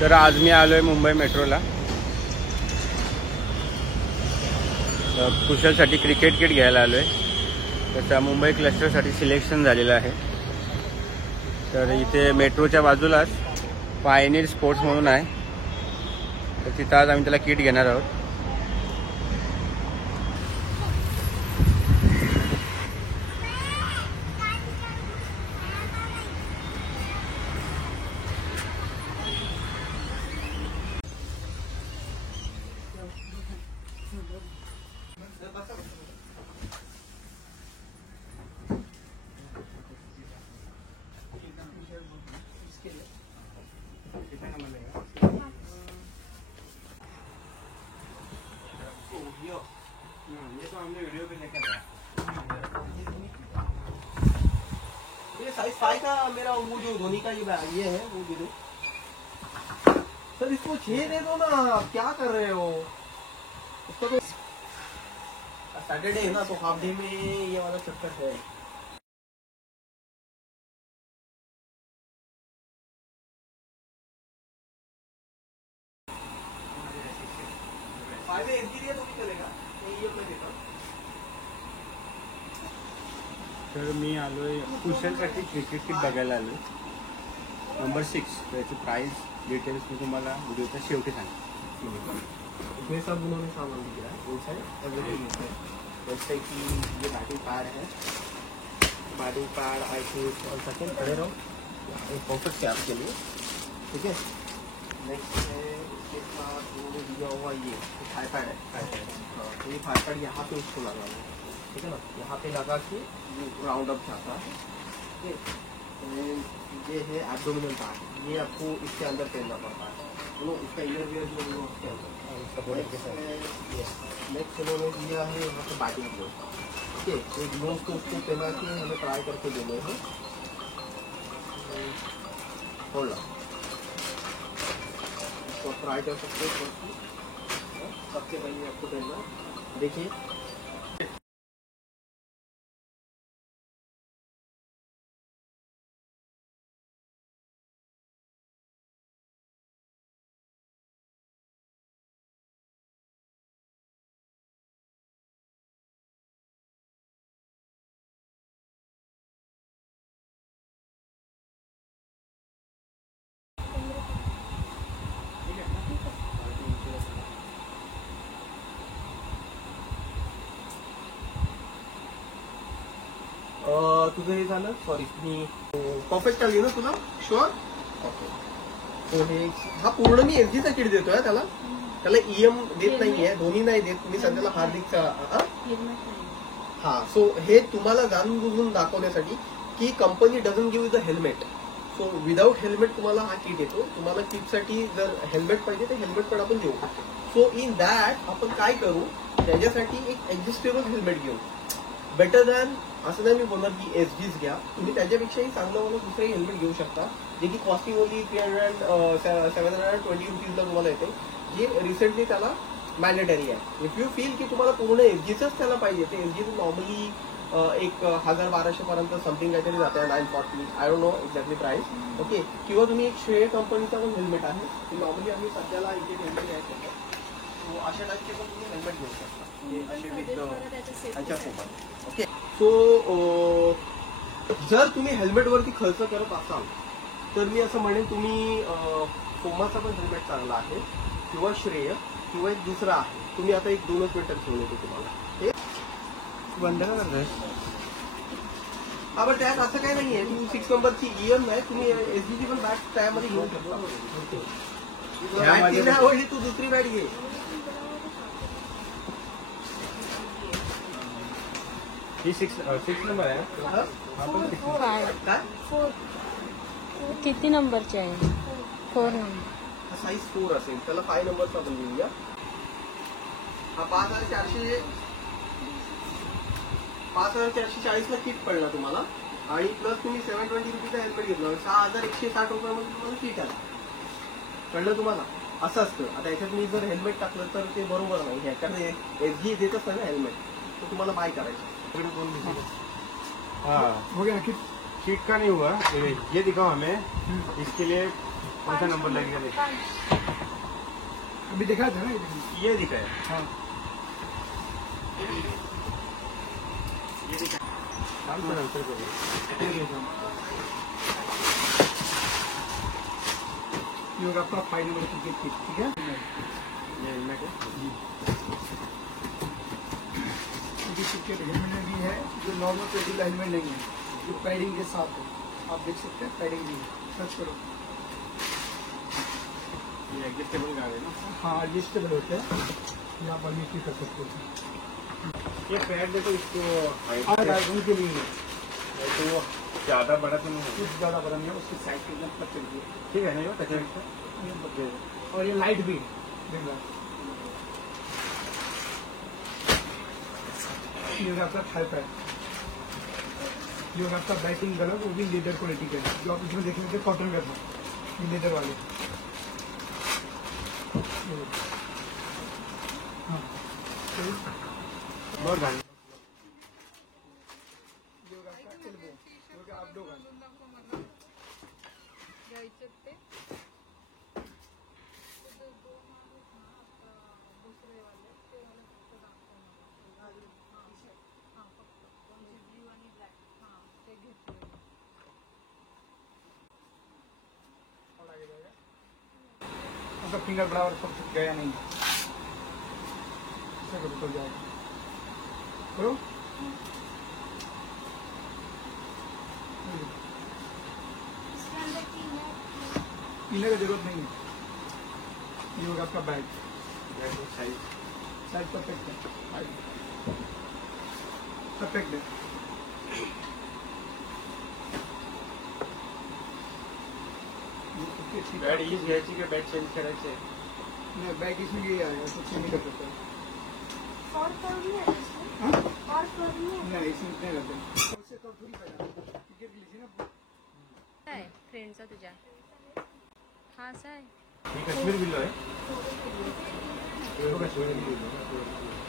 तर आज मी आलो आहे मुंबई मेट्रोला. कुशलसाठी क्रिकेट किट घ्यायला आलो आहे. त्याचा मुंबई क्लस्टरसाठी सिलेक्शन झालेलं आहे. तर इथे मेट्रोच्या बाजूलाच पायनीर स्पोर्ट्स म्हणून आहे. तर तिथं आज आम्ही त्याला किट घेणार आहोत. ये तो हमने वीडियो पे लेकर आया। ये साइज 5 का मेरा वो जो धोनी का ये है वो दे दो सर। इसको 6 दे दो ना, आप क्या कर रहे हो? उसका तो सैटरडे है ना, तो हाफ डे में ये वाला चक्कर है। फायदे इनकी दिया तो भी चलेगा, ये अपने देता हूँ। तर मी आलोय कुशलसाठी क्रिकेट किट बघायला आलोय. नंबर 6. त्याची प्राइस डिटेल्स मी तुम्हाला व्हिडिओच्या शेवटी सांगेन. इसमें सब उन्होंने सामान दिया है इनसाइड एवरीथिंग है. जैसे कि ये बैटिंग पैड है, batting pad I think 1 second खड़े रहो, एक परफेक्ट कैप के लिए, ठीक है. नेक्स्ट है इसके साथ वो दिया हुआ ये थाईपैड है. हाँ, तो ये थाईपैड यहाँ पे उसको लगाना है, ठीक है ना. यहाँ पे लगा के राउंड अप जाता है, ठीक है. ये है एब्डोमिनल पार्ट, ये आपको इसके अंदर पहनना पड़ता है. तो इसका इनर वियर जो है उसके अंदर. नेक्स्ट उन्होंने दिया है यहाँ पे बैटिंग ग्लोव. ओके, ये ग्लोव को उसको पहना के हमें ट्राई करके देने हैं. होल्ड इसको ट्राई कर सकते हो. सबसे पहले आपको पहनना, देखिए तुझं हे झालं. सॉरी, मी परफेक्ट आली ना तुला? शुअर. ओके, तो हे हा पूर्ण मी एसजीचा किट देतोय त्याला. त्याला ईएम देत नाहीये, दोन्ही नाही देत. तुम्ही सध्याला हार्दिकचा हा. सो हे तुम्हाला जाणून बुजून दाखवण्यासाठी की company doesn't give the helmet. So without helmet तुम्हाला हा किट येतो. तुम्हाला किटसाठी जर हेल्मेट पाहिजे तर हेल्मेट पण आपण देऊ. सो इन दॅट आपण काय करू, त्याच्यासाठी एक ऍडजस्टेबल हेल्मेट घेऊ. बेटर दॅन असं नाही मी बोलणार की एसजीच घ्या. तुम्ही त्याच्यापेक्षाही चांगलं मला दुसरंही हेल्मेट घेऊ शकता, जे की कॉस्टिंग ओनली 720 रुपीजला तुम्हाला येते, जे रिसेंटली त्याला मॅन्डेटरी आहे. इफ यू फील की तुम्हाला पूर्ण एसजीच त्याला पाहिजे, ते एसजी नॉर्मली 1000-1200 पर्यंत समथिंग काहीतरी जाते. 940, I don't know exactly price. Okay, किंवा तुम्ही एक श्रेय कंपनीचा पण हेल्मेट आहे, ते नॉर्मली आम्ही सध्याला इथे हेल्मेट आहे. अशा टाईपचे पण तुम्ही हेल्मेट घेऊ शकता, असे विथ ह्याच्यासोबत. ओके, सो जर तुम्ही हेल्मेटवरती खर्च करत असाल तर मी असं म्हणेन तुम्ही फोमाचा पण हेल्मेट चांगला आहे, किंवा श्रेय, किंवा एक दुसरा आहे. तुम्ही आता एक 2 मिनिटात घेऊन येतो तुम्हाला. हे बंद करतोय. हा, पण त्यात असं काही नाहीये. तुम्ही 6 नंबरची ईएम नाही, तुम्ही एसबीची पण बॅट त्यामध्ये घेऊ शकता. तू दुसरी बॅट घे. ही 6 नंबर आहे. काय किती नंबरचे आहे? 4 नंबर. साईज 4 असेल, त्याला 5 नंबरचा आपण घेऊया. हा 5440 ला किट पडला तुम्हाला, आणि प्लस तुम्ही 720 रुपीचा हेल्मेट घेतला, 6160 रुपयामध्ये तुम्हाला किट आला. कळलं तुम्हाला? असं असतं. आता याच्यात मी जर हेल्मेट टाकलं तर ते बरोबर नाही. ह्याच्याकडे एसजी देत असतं ना हेल्मेट, तर तुम्हाला बाय करायचं. हाँ हो गया. किट का नहीं हुआ, ये दिखाओ हमें. इसके लिए कौन सा नंबर लगेगा देखिए। अभी दिखाया था ना ये देखिए। ये दिखा है। हाँ ये दिखा काम पर आंसर करो। ये देखो ये होगा आपका 5 नंबर क्रिकेट किट, ठीक है। ये हेलमेट है। ये क्रिकेट हेलमेट भी है जो नॉर्मल पेडिंग हेलमेट नहीं है, जो पैडिंग के साथ है। आप देख सकते हैं पैडिंग भी है, सर्च करो। ये एडजस्टेबल गार्ड है ना। हाँ एडजस्टेबल होते हैं, यहाँ पर भी कर सकते हो। ये पैड देखो इसको आधा उनके लिए है। तो वो ज्यादा बड़ा तो नहीं है। कुछ ज़्यादा बड़ा नहीं है, उसकी साइड के एकदम प्लग चलती है। ठीक है ना ये टच और ये लाइट भी है, देख रहा है। ये होगा आपका थाई पैड, ये होगा आपका बैटिंग ग्लव, वो भी लेदर क्वालिटी का है, जो आप इसमें देख लेते कॉटन का था, ये लेदर वाले। हाँ बहुत गाड़ी ये होगा आपका एल्बो, ये होगा आपडो का। आपका फिंगर बराबर सब कुछ गया नहीं, इससे कभी तो जाएगा। करो पीने की जरूरत नहीं है। ये होगा आपका बैग, साइज परफेक्ट है, परफेक्ट है। बैड यूज घ्यायची का बैड चेंज करायचे नहीं बैग इसमें ये आएगा, तो चेंज नहीं कर सकता। और कौन है इसमें? हाँ? और कौन है? नहीं इसमें नहीं रहते। उससे तो थोड़ी फायदा क्रिकेट के लिए ना। आहे फ्रेंडचा तुझ्या हा असा आहे. ही काश्मीर बिल्लो आहे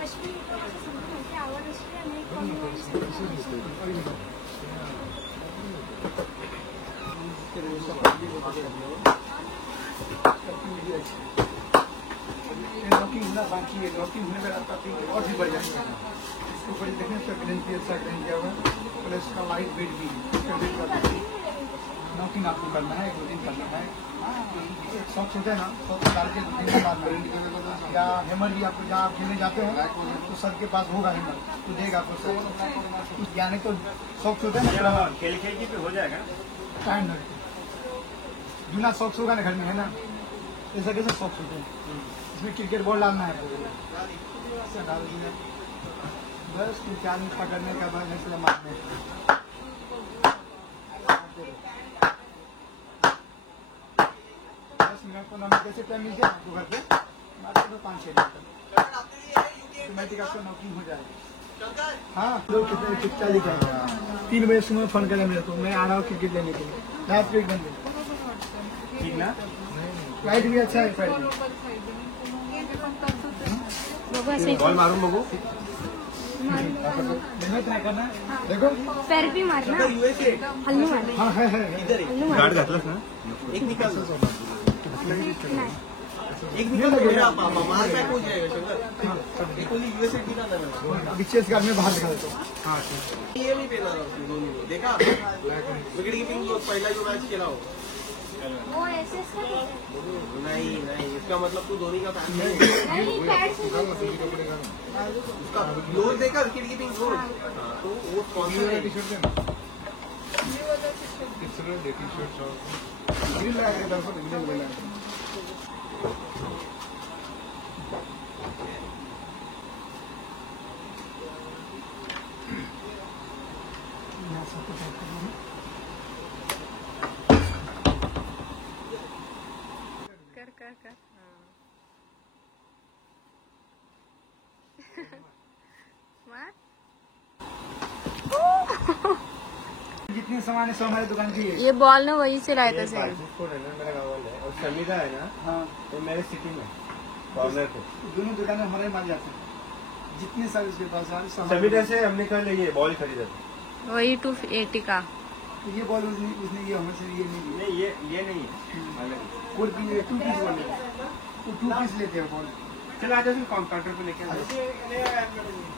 काश्मीर काश्मीर असं समजून माहिती आवड असते आणि कॉम्युनिटी लॉकिंग होना बाकी है, लॉकिंग होने का रास्ता और भी बढ़ जाएगा। इसको बड़ी देखने इसका ग्रेन भी अच्छा ग्रेन किया हुआ है, प्लस इसका लाइट वेट भी। लॉकिंग आपको करना है, 1-2 दिन करना है। सॉक्स होता है ना, सॉक्स डाल के 2 दिन बाद या हेमर भी आपको जहाँ आप खेलने जाते हो तो सर के पास होगा हेमर, तो देगा आपको कुछ ज्ञान है। तो सॉक्स होता है ना, खेल खेल की पे हो जाएगा टाइम लगता है। बिना सॉक्स होगा ना घर में, है ना, ऐसा कैसे सॉक्स होते हैं। इसमें क्रिकेट बॉल डालना है, ऐसा डाल दिया बस। 4 मिनट पकड़ने का बाद ऐसे मारने। 10 मिनट 15 मिनट कैसे टाइम मिल जाए आपको घर पे, मारते तो 5-6 मिनट ऑटोमेटिक आपका नॉकिंग हो जाएगा। हाँ लोग कितने कितना लिखा है। 3 बजे सुबह फोन करें मेरे को, मैं आ रहा हूँ क्रिकेट लेने के लिए। रात को 1 घंटे ठीक ना। लाइट भी अच्छा है, फाइट भी। बघू असे बॉल मारून बघू मेहनत नहीं करना है, देखो। पैर भी मारना यूएसए हल्लू मार हाँ है इधर हल्लू मार गार्ड घातलंस ना एक निकाल नाही एक निकाल मेरा पापा बाहर बैक हो जाएगा शंकर। एक ओनली यूएसए निकालना है। अभी चेस घर में बाहर निकाल दो। हाँ ये नहीं पेना दोनों को देखा विकेट कीपिंग जो पहला जो मैच खेला हो। वो ऐसे ऐसे नहीं नहीं इसका मतलब तू धोनी का फैन नहीं नहीं पैर से उसका लोड देखा विकेट कीपिंग लोड तो वो स्पॉन्सर है। टी शर्ट देना, ग्रीन लगा के दर्शक ग्रीन ले लेना। यहाँ सब कुछ ऐड करना है। कर मार जितने सामान है सब हमारे दुकान की है। ये बॉल ना वही से लाया था सर है ना मेरा गाँव वाला है और समीदा है ना हाँ वो मेरे सिटी में कॉर्नर पे दोनों दुकान में हमारे माल जाते हैं। जितने सारे उसके पास सारे समीदा से हमने कल ये बॉल खरीदा था। वही 280 का तो ये बॉल उसने ये हमसे ये नहीं नहीं ये नहीं है अलग। कोड की 2 पीस बॉल तो 2 पीस लेते हैं बॉल। चल आ जाओ काउंटर पे लेके आ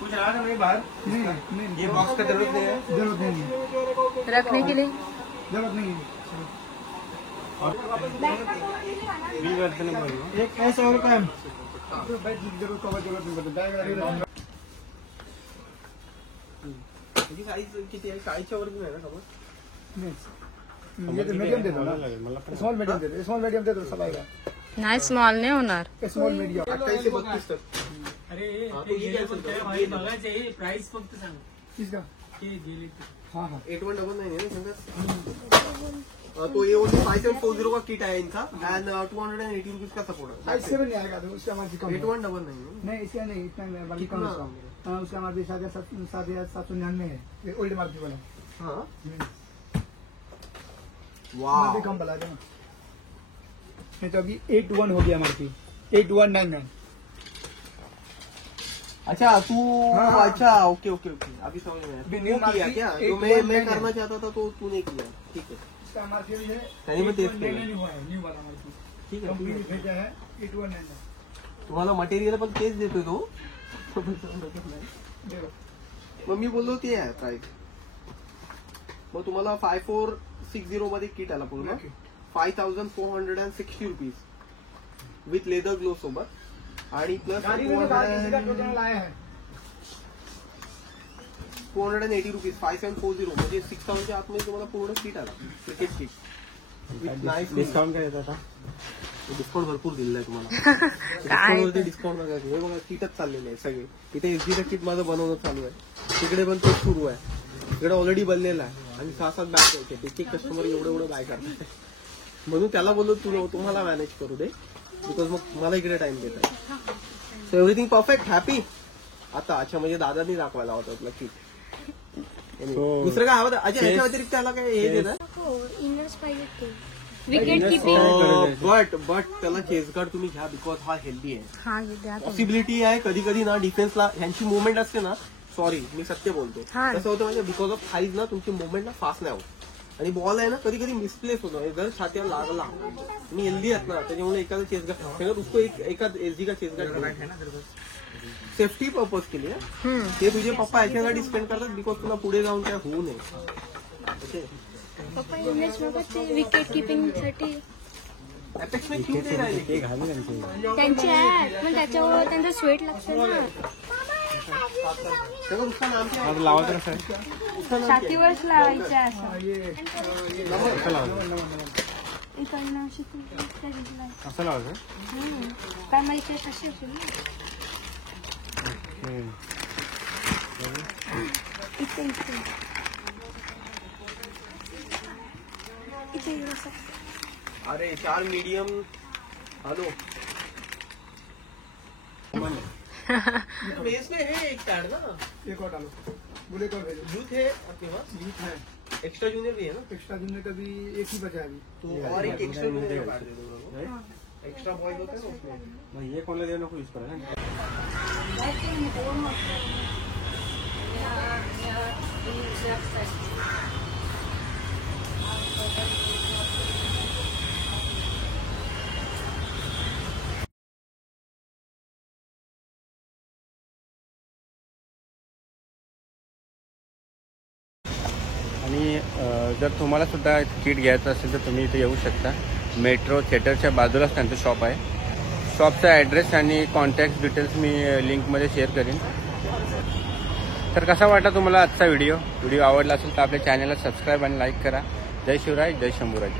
कुछ रहा था नहीं बाहर। नहीं ये बॉक्स का जरूरत नहीं है। जरूरत नहीं है, रखने के लिए जरूरत नहीं है। भी वर्ष ने बोल एक ऐसा और काम जरूरत नहीं पड़ता। त्याची साईज किती आहे? 40च्या वर नाही ना समज? ये तो मीडियम दे दो ना, स्मॉल मीडियम दे दो, स्मॉल मीडियम दे दो सब आएगा। नाही स्मॉल नाही होणार. स्मॉल मीडियम 28 से 32 तक. अरे हाँ, तो ये cancel करो. ये बघायचं प्राइस फक्त सांग किसका? ते गेले ते. हाँ हाँ 8199 है ना शंकर? तो ये ओनली 5740 का किट है इनका एंड 280 रुपीज का सपोर्ट है. 57 नहीं आएगा तो उसका हमारे कम है। 8199 नहीं इसका नहीं, इतना नहीं, बल्कि कम कितना? उसका। हाँ, उसका हमारे 7,799 है, ये ओल्ड मार्केट वाला। हाँ हमारे वाह. कम बला ना, नहीं तो अभी 81 हो गया हमारे की 8199। अच्छा तू हाँ. अच्छा ओके ओके ओके अभी समझ में आया. अभी तू new किया market क्या? एक जो मैं 199 करना चाहता था तो तूने किया. ठीक है इसका हमारे भी है त्याने मग तेच 8199 केलं. हुआ है, न्यू वाला हमारे की ठीक है, कंपनी ठीक है. भेजा है 8199। तुम्हाला मटेरियल पण तेच देतोय तो. देखो मग मी बोललो ते आहे प्राइस. मग तुम्हाला 5460 मध्ये किट आला पूर्ण Okay. 5460 rupees with leather glow सोबत आणि प्लस गाड़ी में तो बाहर किसी का टोटल लाया है। 280 रुपीज 5740 म्हणजे 6000च्या आतमध्ये तुम्हाला पूर्ण किट आला. Cricket kit with knife discount काय देत आता? डिस्काउंट भरपूर दिलेला आहे तुम्हाला. डिस्काउंटवरती डिस्काउंट नका घेऊ. हे बघा किटच चाललेले आहे सगळे. इथे एसडीचं किट माझं बनवणं चालू आहे. तिकडे पण तेच सुरू आहे. इकडे ऑलरेडी बनलेला आहे आणि 6-7 बॅग होते. एक एक कस्टमर एवढं बाय करतात. म्हणून त्याला बोललो तुम्हाला मॅनेज करू दे बिकॉज मग मला इकडे टाइम देत आहे. So everything perfect happy. आता अच्छा म्हणजे दादानी दाखवायला होता आपला किट. दुसरं काय हवं? अच्छा याच्या व्यतिरिक्त त्याला काय हे देणार? हो इनर्स पाहिजे ते. Wicket keeping. बट त्याला चेसगार्ड तुम्ही घ्या बिकॉज हा हेल्दी आहे. हा द्या तुम्ही. पॉसिबिलिटी आहे कधी कधी ना डिफेन्सला ह्यांची मुवमेंट असते ना. सॉरी मी सत्य बोलतो. हा. कसं होतं म्हणजे बिकॉज ऑफ साईज ना तुमची मुवमेंट ना फास्ट नाही होत आणि बॉल आहे ना कधी कधी मिसप्लेस होतो. जर छातीवर लागला आणि हेल्दी आहेत ना त्याच्यामुळे एखादा चेसगार्ड उसको एका एसडी का चेसगार्ड सेफ्टी पर्पज के लिए. ते तुझे पप्पा याच्यासाठी स्पेंड करतात बिकॉज तुला पुढे जाऊन काय होऊ नये. पप्पा इनर्स मग ते विकेट किपिंग साठी अपेक्स में क्यों दे राहिले? ते घालू त्यांचे. त्यांचे आहे पण त्याच्यावर त्यांचं स्वेट लागतं ना. तेव्हा उसका नाम क्या है? आता लावा तर सर उसका नाम क्या है? छातीवरच लावायचं आहे असं. हाँ, ये असं लावायचं. इकडनं अशी त्या दिसला. असं लावायचं. काय माहिती आहे कशी असेल ना. इथे इथे इथे असं. अरे 4 मीडियम. हॅलो बेस में है एक कार्ड ना. एक और डालो, बोले एक और भेजो। यूथ है आपके पास? यूथ है, एक्स्ट्रा जूनियर भी है ना. एक्स्ट्रा दिन का भी एक ही बचा है अभी। तो और एक एक्स्ट्रा जूनियर का कार्ड दे दो ना. एक्स्ट्रा बॉयज होते हैं ना उसमें. मग हे कोणाला देऊ नको यूज करा ना. आणि जर तुम्हाला सुद्धा किट घ्यायचं असेल तर तुम्ही इथे येऊ शकता. मेट्रो थिएटरच्या बाजूलाच त्यांचं शॉप आहे. शॉपचा ॲड्रेस आणि कॉन्टॅक्ट डिटेल्स मी लिंकमध्ये शेअर करीन. तर कसा वाटला तुम्हाला आजचा व्हिडिओ आवडला असेल तर आपल्या चॅनलला सबस्क्राईब आणि लाईक करा. जय शिवराय, जय शंभूराज.